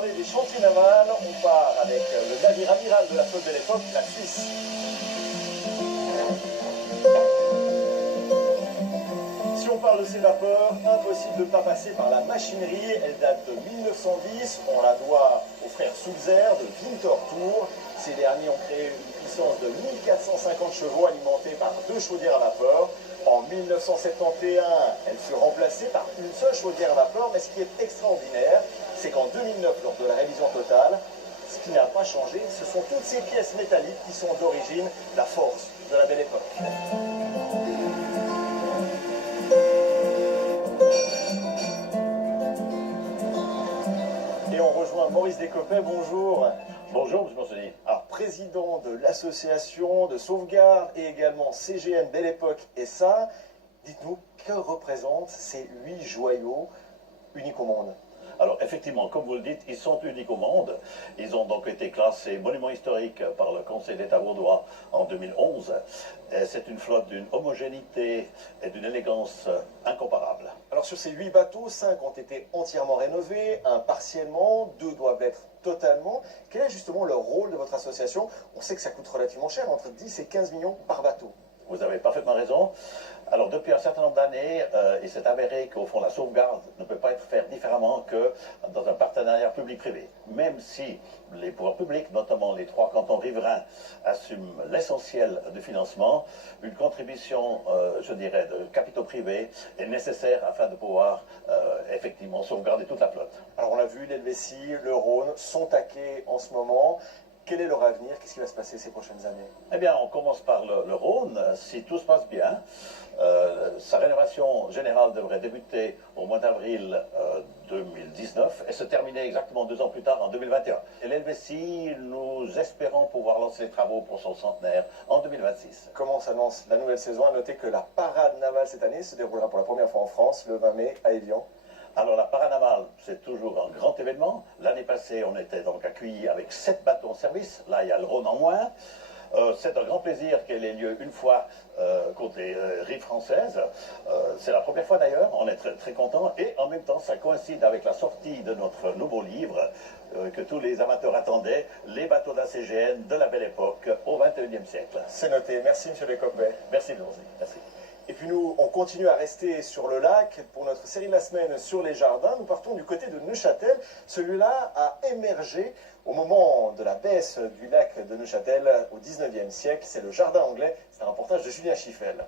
parler des chantiers navals, on part avec le navire amiral de la flotte de l'époque, la Suisse. Si on parle de ces vapeurs, impossible de ne pas passer par la machinerie. Elle date de 1910. On la doit aux frères Sulzer de Winterthur. Ces derniers ont créé une puissance de 1450 chevaux alimentée par 2 chaudières à vapeur. En 1971, elle fut remplacée par une seule chaudière à vapeur. Mais ce qui est extraordinaire, c'est qu'en 2009, lors de la révision totale, ce qui n'a pas changé, ce sont toutes ces pièces métalliques qui sont d'origine la force de la belle époque. Et on rejoint Maurice Descoppet, bonjour. Bonjour, M. Monsoni. Alors, président de l'association de sauvegarde et également CGN Belle Époque SA, dites-nous, que représentent ces 8 joyaux uniques au monde? Alors, effectivement, comme vous le dites, ils sont uniques au monde. Ils ont donc été classés monuments historiques par le Conseil d'État vaudois en 2011. C'est une flotte d'une homogénéité et d'une élégance incomparables. Alors, sur ces 8 bateaux, 5 ont été entièrement rénovés, 1 partiellement, 2 doivent l'être totalement. Quel est justement le rôle de votre association? On sait que ça coûte relativement cher, entre 10 et 15 millions par bateau. Vous avez parfaitement raison. Alors, depuis un certain nombre d'années, il s'est avéré qu'au fond, la sauvegarde ne peut pas être faite différemment que dans un partenariat public-privé. Même si les pouvoirs publics, notamment les 3 cantons riverains, assument l'essentiel du financement, une contribution, je dirais, de capitaux privés est nécessaire afin de pouvoir effectivement sauvegarder toute la flotte. Alors, on l'a vu, l'Helvétie, le Rhône sont taqués en ce moment. Quel est leur avenir? Qu'est-ce qui va se passer ces prochaines années? Eh bien, on commence par le Rhône. Si tout se passe bien, sa rénovation générale devrait débuter au mois d'avril 2019 et se terminer exactement 2 ans plus tard, en 2021. Et l'Helvétie, nous espérons pouvoir lancer les travaux pour son centenaire en 2026. Comment s'annonce la nouvelle saison? À noter que la parade navale cette année se déroulera pour la première fois en France, le 20 mai, à Évian. Alors la parade navale, c'est toujours un grand événement. L'année passée, on était donc accueillis avec 7 bateaux en service. Là, il y a le Rhône en moins. C'est un grand plaisir qu'elle ait lieu une fois côté rive française. C'est la première fois d'ailleurs, on est très, très contents. Et en même temps, ça coïncide avec la sortie de notre nouveau livre que tous les amateurs attendaient, Les bateaux de la CGN de la belle époque au XXIe siècle. C'est noté. Merci, M. Descoppet. Merci, José. Merci. Et puis nous, on continue à rester sur le lac pour notre série de la semaine sur les jardins. Nous partons du côté de Neuchâtel. Celui-là a émergé au moment de la baisse du lac de Neuchâtel au 19e siècle. C'est le jardin anglais. C'est un reportage de Julien Schiffel.